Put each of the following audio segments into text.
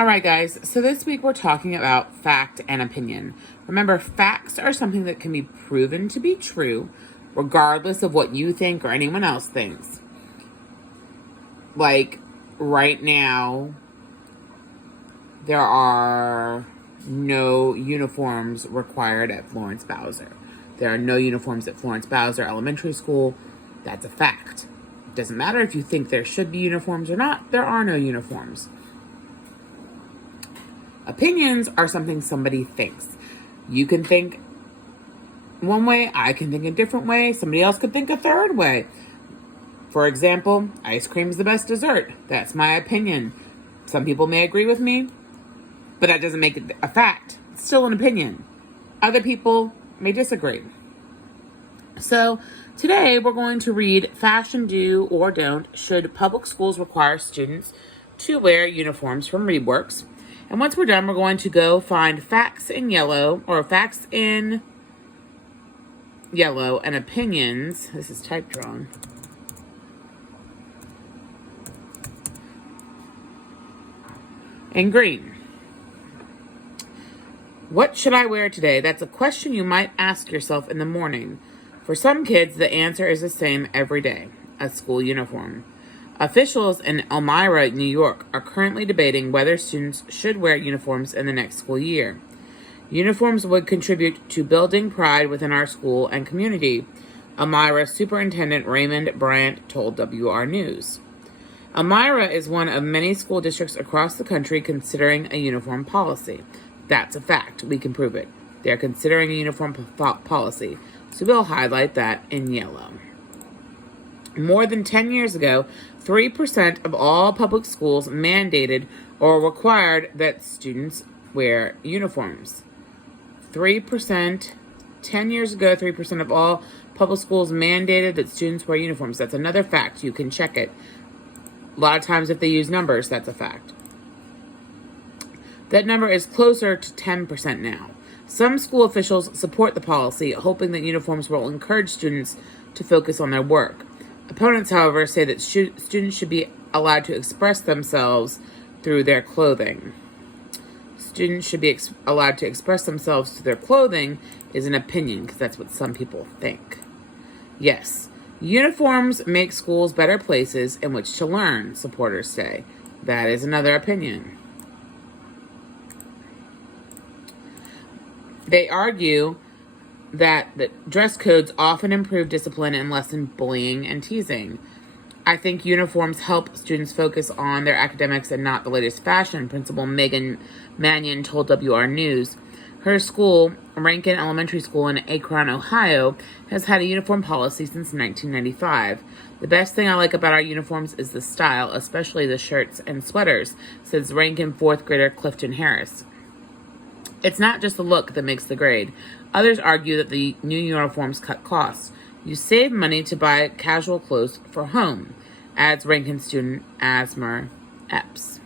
All right, guys. So this week we're talking about fact and opinion. Remember, facts are something that can be proven to be true, regardless of what you think or anyone else thinks. Like, right now, there are no uniforms required at Florence Bowser. There are no uniforms at Florence Bowser Elementary School. That's a fact. It doesn't matter if you think there should be uniforms or not. There are no uniforms. Opinions are something somebody thinks. You can think one way, I can think a different way, somebody else could think a third way. For example, ice cream is the best dessert. That's my opinion. Some people may agree with me, but that doesn't make it a fact. It's still an opinion. Other people may disagree. So today we're going to read Fashion Do or Don't. Should public schools require students to wear uniforms from Readworks? And once we're done, we're going to go find facts in yellow, or facts in yellow, and opinions. This is typed wrong. In green. What should I wear today? That's a question you might ask yourself in the morning. For some kids, the answer is the same every day: a school uniform. Officials in Elmira, New York, are currently debating whether students should wear uniforms in the next school year. Uniforms would contribute to building pride within our school and community, Elmira Superintendent Raymond Bryant told WR News. Elmira is one of many school districts across the country considering a uniform policy. That's a fact. We can prove it. They're considering a uniform policy, so we'll highlight that in yellow. More than 10 years ago, 3% of all public schools mandated or required that students wear uniforms. 3%, 10 years ago, 3% of all public schools mandated that students wear uniforms. That's another fact. You can check it. A lot of times if they use numbers, that's a fact. That number is closer to 10% now. Some school officials support the policy, hoping that uniforms will encourage students to focus on their work. Opponents, however, say that students should be allowed to express themselves through their clothing. Students should be allowed to express themselves through their clothing is an opinion, because that's what some people think. Yes, uniforms make schools better places in which to learn, supporters say. That is another opinion. They argue that the dress codes often improve discipline and lessen bullying and teasing. I think uniforms help students focus on their academics and not the latest fashion, Principal Megan Mannion told WR News. Her school, Rankin Elementary School in Akron, Ohio, has had a uniform policy since 1995. The best thing I like about our uniforms is the style, especially the shirts and sweaters, says Rankin fourth grader Clifton Harris. It's not just the look that makes the grade. Others argue that the new uniforms cut costs. You save money to buy casual clothes for home, adds Rankin student Asmer Epps.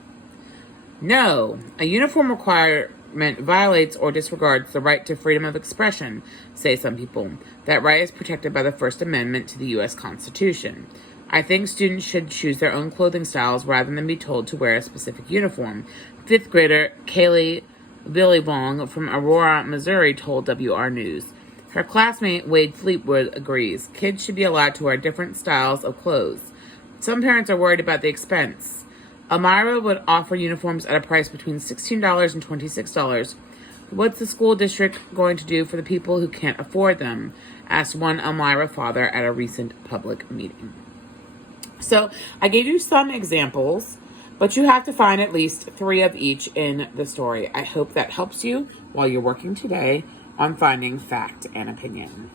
No, a uniform requirement violates or disregards the right to freedom of expression, say some people. That right is protected by the First Amendment to the U.S. Constitution. I think students should choose their own clothing styles rather than be told to wear a specific uniform. Fifth grader Kaylee Billibong from Aurora, Missouri told WR News. Her classmate Wade Fleetwood agrees. Kids should be allowed to wear different styles of clothes. Some parents are worried about the expense. Elmira would offer uniforms at a price between $16 and $26. What's the school district going to do for the people who can't afford them? Asked one Elmira father at a recent public meeting. So I gave you some examples, but you have to find at least 3 of each in the story. I hope that helps you while you're working today on finding fact and opinion.